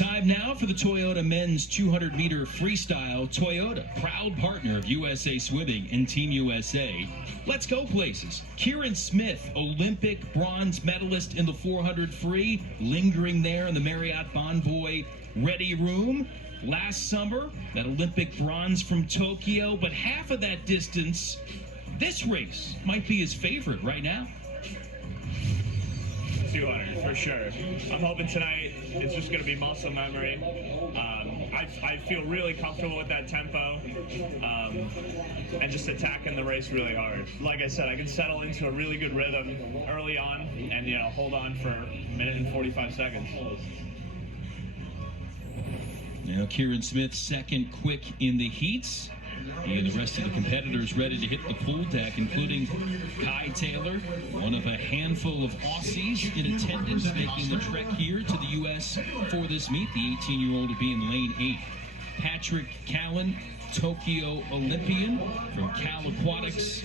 Time now for the Toyota Men's 200-meter freestyle. Toyota, proud partner of USA Swimming and Team USA. Let's go places. Kieran Smith, Olympic bronze medalist in the 400 free, lingering there in the Marriott Bonvoy Ready Room. Last summer, that Olympic bronze from Tokyo, but half of that distance, this race might be his favorite right now. 200 for sure. I'm hoping tonight it's just going to be muscle memory. I feel really comfortable with that tempo and just attacking the race really hard. Like I said, I can settle into a really good rhythm early on and hold on for a minute and 45 seconds. Now Kieran Smith second quick in the heats. He and the rest of the competitors ready to hit the pool deck, including Kai Taylor, one of a handful of Aussies in attendance making the trek here to the U.S. for this meet. The 18-year-old will be in lane 8. Patrick Callan, Tokyo Olympian from Cal Aquatics.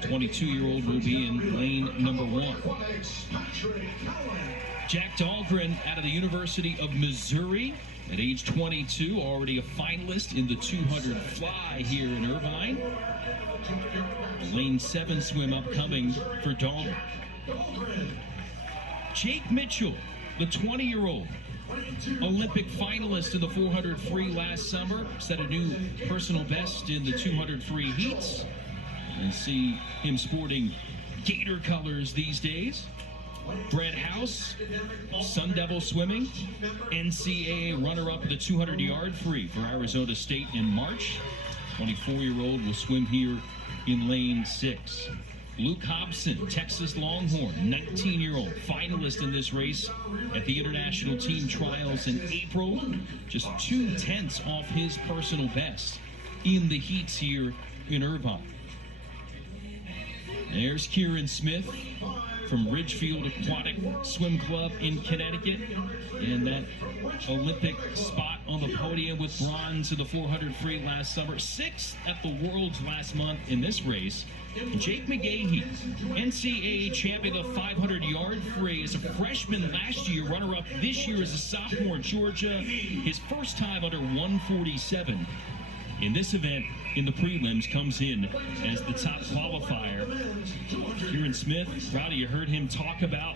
22-year-old will be in lane number 1. Jack Dahlgren out of the University of Missouri. At age 22, already a finalist in the 200 fly here in Irvine. Lane 7 swim upcoming for Dahlgren. Jake Mitchell, the 20-year-old Olympic finalist in the 400 free last summer, set a new personal best in the 200 free heats. And see him sporting Gator colors these days. Brett House, Sun Devil Swimming, NCAA runner-up at the 200-yard free for Arizona State in March. 24-year-old will swim here in lane 6. Luke Hobson, Texas Longhorn, 19-year-old, finalist in this race at the International Team Trials in April. Just 2/10 off his personal best in the heats here in Irvine. There's Kieran Smith from Ridgefield Aquatic Swim Club in Connecticut, and that Olympic spot on the podium with bronze in the 400 free last summer, 6th at the Worlds last month in this race. Jake McGahee, NCAA champion of the 500-yard free as a freshman last year, runner-up this year as a sophomore in Georgia, his first time under 147. In this event, in the prelims, comes in as the top qualifier. Kieran Smith, Rowdy, you heard him talk about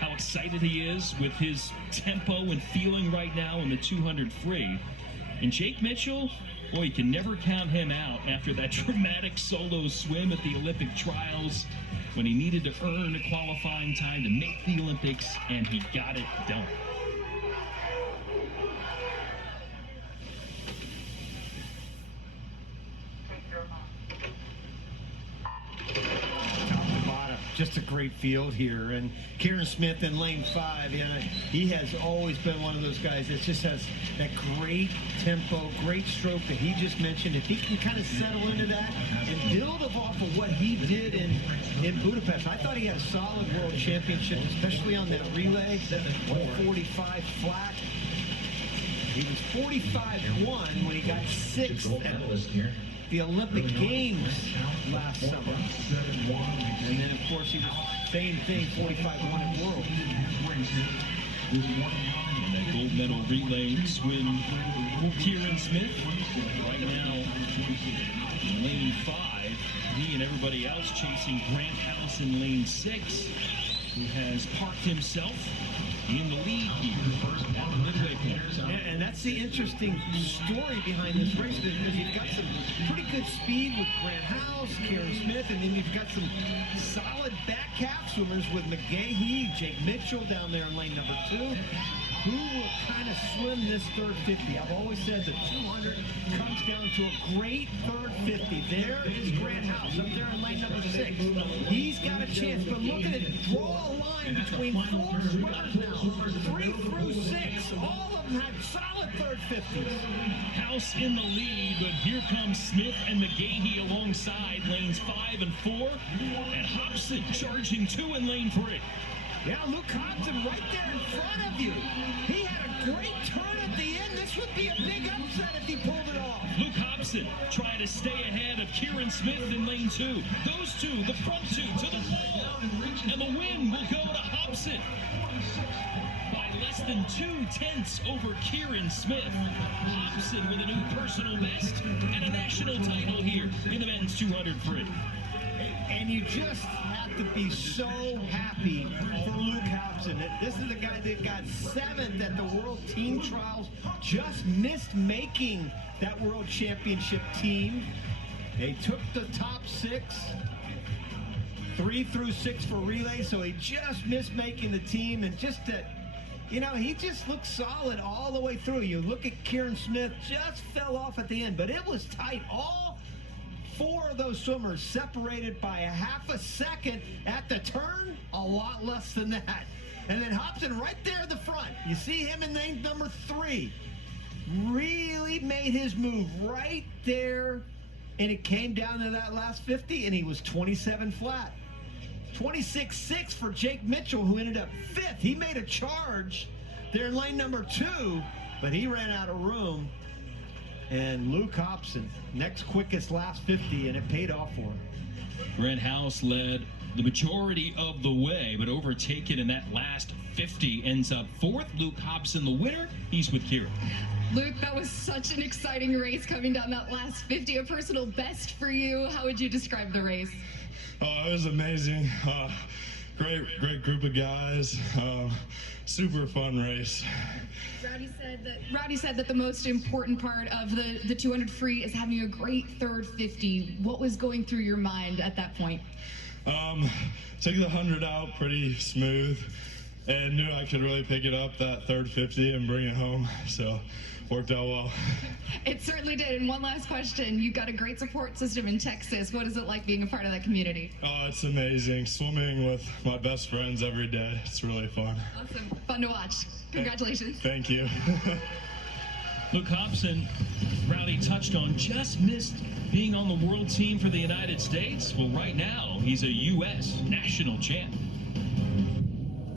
how excited he is with his tempo and feeling right now in the 200 free. And Jake Mitchell, boy, you can never count him out after that dramatic solo swim at the Olympic trials when he needed to earn a qualifying time to make the Olympics, and he got it done. Just a great field here, and Kieran Smith in lane 5, he has always been one of those guys that just has that great tempo, great stroke that he just mentioned. If he can kind of settle into that and build off of what he did in Budapest, I thought he had a solid world championship, especially on that relay, 145 flat. He was 45-1 when he got 6th at the Olympic Games last summer. And then, of course, he was same thing, 45-1 at World. And that gold medal relay swim for Kieran Smith. Right now, in lane 5, he and everybody else chasing Grant House in lane 6, who has parked himself in the lead here at the midway point. And that's the interesting story behind this race, because you've got some pretty good speed with Grant House, Kieran Smith, and then you've got some solid back half swimmers with McGahee, Jake Mitchell down there in lane number 2. Who will kind of swim this third 50? I've always said the 200 comes down to a great third 50. There is Grant House up there in lane number 6. He's got a chance, but look at it. Draw a line between 4 swimmers now. 3 through 6. All of them had solid third 50s. House in the lead, but here comes Smith and McGahee alongside lanes 5 and 4. And Hobson charging 2 in lane 3. Yeah, Luke Hobson right there in front of you. He had a great turn at the end. This would be a big upset if he pulled it off. Luke Hobson trying to stay ahead of Kieran Smith in lane 2. Those two, the front two, to the pole. And the win will go to Hobson by less than 2/10 over Kieran Smith. Hobson with a new personal best and a national title here in the men's 200 free. And you just have to be so happy for Luke Hobson. This is the guy that got 7th at the World Team Trials, just missed making that World Championship team. They took the top 6, 3 through 6 for relay, so he just missed making the team. And just that, you know, he just looked solid all the way through. You look at Kieran Smith, just fell off at the end, but it was tight. All 4 of those swimmers separated by a half a second at the turn, a lot less than that. And then Hobson right there at the front. You see him in lane number 3. Really made his move right there, and it came down to that last 50, and he was 27 flat. 26.6 for Jake Mitchell, who ended up 5th. He made a charge there in lane number 2, but he ran out of room. And Luke Hobson, next quickest last 50, and it paid off for him. Brent House led the majority of the way, but overtaken in that last 50, ends up 4th. Luke Hobson, the winner. He's with Kieran. Luke, that was such an exciting race coming down that last 50, a personal best for you. How would you describe the race? Oh, it was amazing. Great group of guys. Super fun race. Rowdy said that the most important part of the 200 free is having a great third 50. What was going through your mind at that point? Took the 100 out pretty smooth and knew I could really pick it up that third 50 and bring it home. So worked out well. It certainly did. And one last question. You've got a great support system in Texas. What is it like being a part of that community? Oh, it's amazing. Swimming with my best friends every day. It's really fun. Awesome. Fun to watch. Congratulations. Thank you. Luke Hobson, Rowdy touched on, just missed being on the world team for the United States. Well, right now, he's a U.S. national champ.